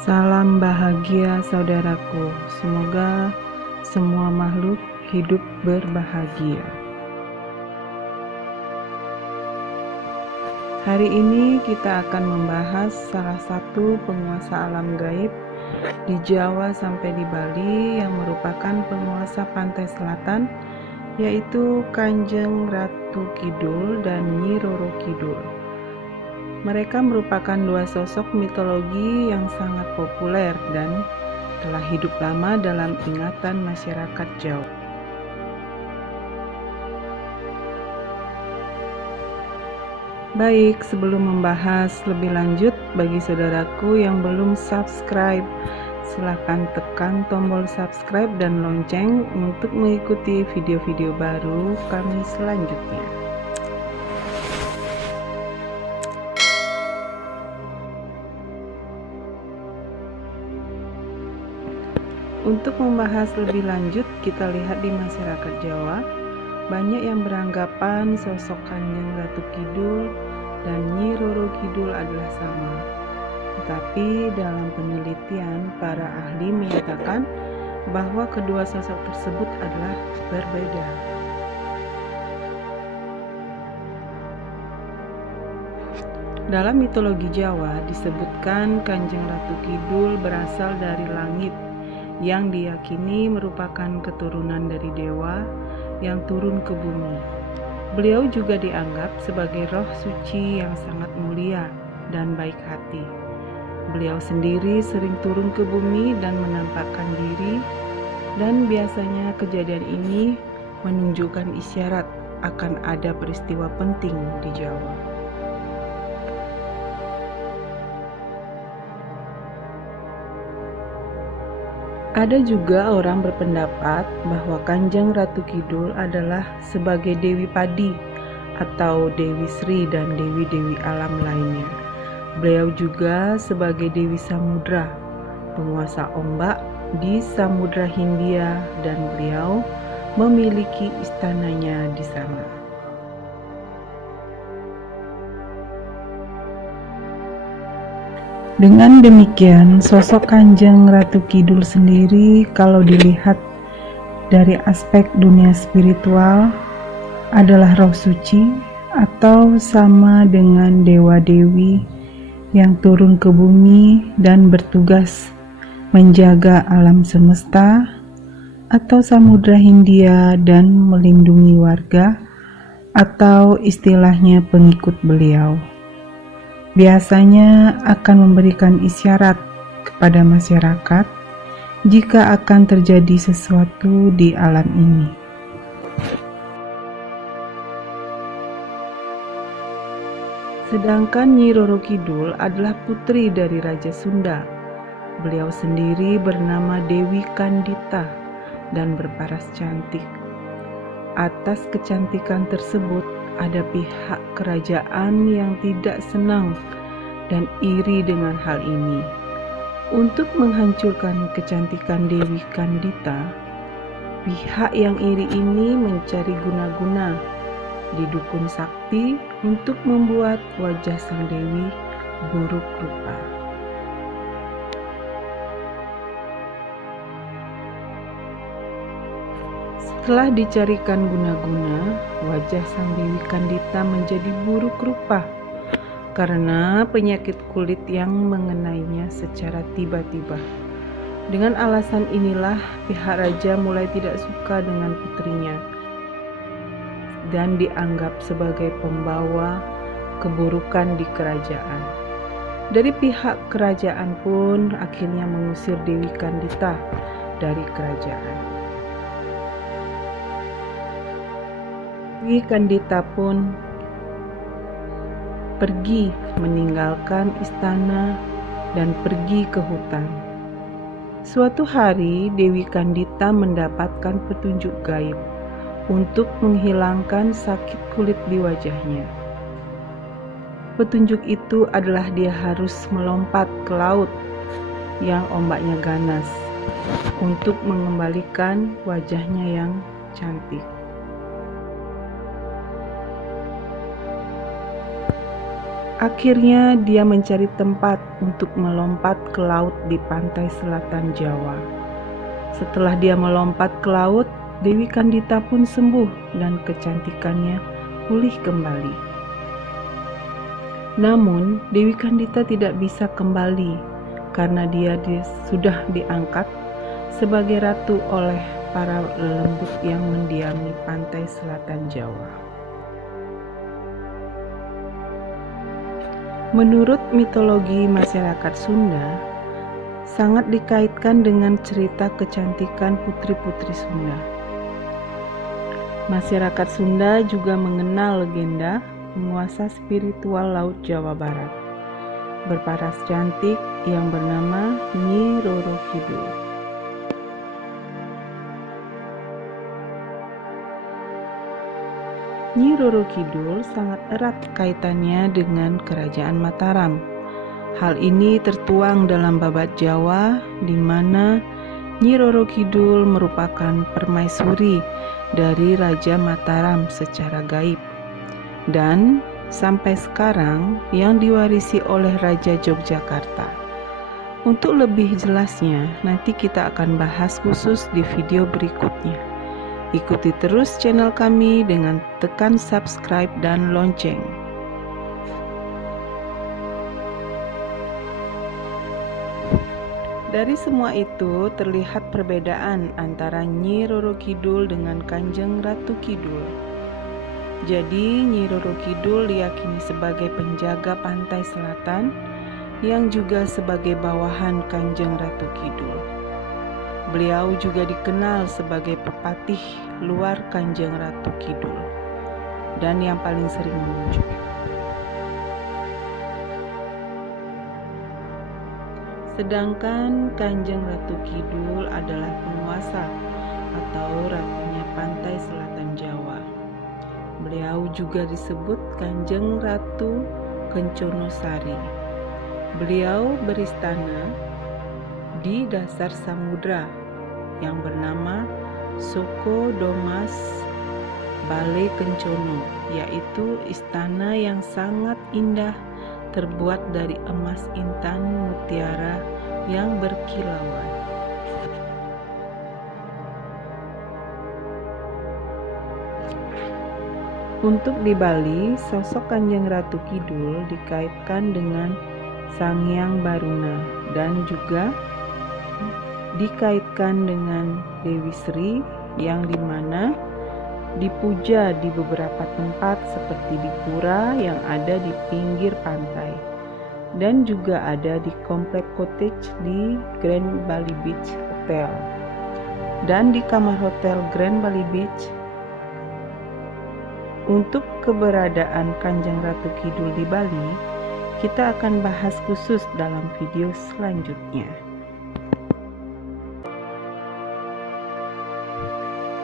Salam bahagia saudaraku, semoga semua makhluk hidup berbahagia. Hari ini kita akan membahas salah satu penguasa alam gaib di Jawa sampai di Bali yang merupakan penguasa pantai selatan, yaitu Kanjeng Ratu Kidul dan Nyi Roro Kidul. Mereka merupakan dua sosok mitologi yang sangat populer dan telah hidup lama dalam ingatan masyarakat Jawa. Baik, sebelum membahas lebih lanjut, bagi saudaraku yang belum subscribe, silakan tekan tombol subscribe dan lonceng untuk mengikuti video-video baru kami selanjutnya. Untuk membahas lebih lanjut, kita lihat di masyarakat Jawa, banyak yang beranggapan sosok Kanjeng Ratu Kidul dan Nyi Roro Kidul adalah sama. Tetapi dalam penelitian, para ahli menyatakan bahwa kedua sosok tersebut adalah berbeda. Dalam mitologi Jawa disebutkan Kanjeng Ratu Kidul berasal dari langit, yang diyakini merupakan keturunan dari dewa yang turun ke bumi. Beliau juga dianggap sebagai roh suci yang sangat mulia dan baik hati. Beliau sendiri sering turun ke bumi dan menampakkan diri, dan biasanya kejadian ini menunjukkan isyarat akan ada peristiwa penting di Jawa. Ada juga orang berpendapat bahwa Kanjeng Ratu Kidul adalah sebagai Dewi Padi atau Dewi Sri dan dewi-dewi alam lainnya. Beliau juga sebagai Dewi Samudra, penguasa ombak di Samudra Hindia, dan beliau memiliki istananya di sana. Dengan demikian, sosok Kanjeng Ratu Kidul sendiri kalau dilihat dari aspek dunia spiritual adalah roh suci atau sama dengan dewa-dewi yang turun ke bumi dan bertugas menjaga alam semesta atau Samudra Hindia dan melindungi warga atau istilahnya pengikut beliau. Biasanya akan memberikan isyarat kepada masyarakat jika akan terjadi sesuatu di alam ini. Sedangkan Nyi Roro Kidul adalah putri dari Raja Sunda. Beliau sendiri bernama Dewi Kandita dan berparas cantik. Atas kecantikan tersebut, ada pihak kerajaan yang tidak senang dan iri dengan hal ini. Untuk menghancurkan kecantikan Dewi Kandita, pihak yang iri ini mencari guna-guna di dukun sakti untuk membuat wajah sang dewi buruk rupa. Setelah dicarikan guna-guna, wajah sang Dewi Kandita menjadi buruk rupa karena penyakit kulit yang mengenainya secara tiba-tiba. Dengan alasan inilah pihak raja mulai tidak suka dengan putrinya dan dianggap sebagai pembawa keburukan di kerajaan. Dari pihak kerajaan pun akhirnya mengusir Dewi Kandita dari kerajaan. Dewi Kandita pun pergi meninggalkan istana dan pergi ke hutan. Suatu hari Dewi Kandita mendapatkan petunjuk gaib untuk menghilangkan sakit kulit di wajahnya. Petunjuk itu adalah dia harus melompat ke laut yang ombaknya ganas untuk mengembalikan wajahnya yang cantik. Akhirnya dia mencari tempat untuk melompat ke laut di pantai selatan Jawa. Setelah dia melompat ke laut, Dewi Kandita pun sembuh dan kecantikannya pulih kembali. Namun, Dewi Kandita tidak bisa kembali karena dia sudah diangkat sebagai ratu oleh para lembut yang mendiami pantai selatan Jawa. Menurut mitologi masyarakat Sunda, sangat dikaitkan dengan cerita kecantikan putri-putri Sunda. Masyarakat Sunda juga mengenal legenda penguasa spiritual Laut Jawa Barat, berparas cantik yang bernama Nyi Roro Kidul. Nyi Roro Kidul sangat erat kaitannya dengan Kerajaan Mataram. Hal ini tertuang dalam Babat Jawa, di mana Nyi Roro Kidul merupakan permaisuri dari Raja Mataram secara gaib, dan sampai sekarang yang diwarisi oleh Raja Yogyakarta. Untuk lebih jelasnya, nanti kita akan bahas khusus di video berikutnya. Ikuti terus channel kami dengan tekan subscribe dan lonceng. Dari semua itu terlihat perbedaan antara Nyi Roro Kidul dengan Kanjeng Ratu Kidul. Jadi Nyi Roro Kidul diyakini sebagai penjaga pantai selatan yang juga sebagai bawahan Kanjeng Ratu Kidul. Beliau juga dikenal sebagai pepatih luar Kanjeng Ratu Kidul dan yang paling sering menunjuk. Sedangkan Kanjeng Ratu Kidul adalah penguasa atau ratunya pantai selatan Jawa. Beliau juga disebut Kanjeng Ratu Kenconosari. Beliau beristana di dasar samudra yang bernama Soko Domas Bale Kencono, yaitu istana yang sangat indah terbuat dari emas intan mutiara yang berkilauan. Untuk di Bali, sosok Kanjeng Ratu Kidul dikaitkan dengan Sanghyang Baruna dan juga dikaitkan dengan Dewi Sri yang dimana dipuja di beberapa tempat seperti di pura yang ada di pinggir pantai dan juga ada di komplek cottage di Grand Bali Beach Hotel dan di kamar hotel Grand Bali Beach. Untuk keberadaan Kanjeng Ratu Kidul di Bali, kita akan bahas khusus dalam video selanjutnya.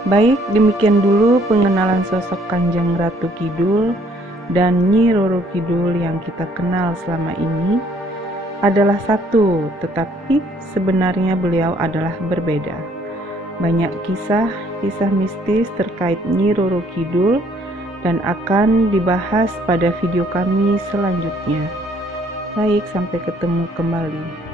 Baik, demikian dulu pengenalan sosok Kanjeng Ratu Kidul dan Nyi Roro Kidul yang kita kenal selama ini adalah satu, tetapi sebenarnya beliau adalah berbeda. Banyak kisah mistis terkait Nyi Roro Kidul dan akan dibahas pada video kami selanjutnya. Baik, sampai ketemu kembali.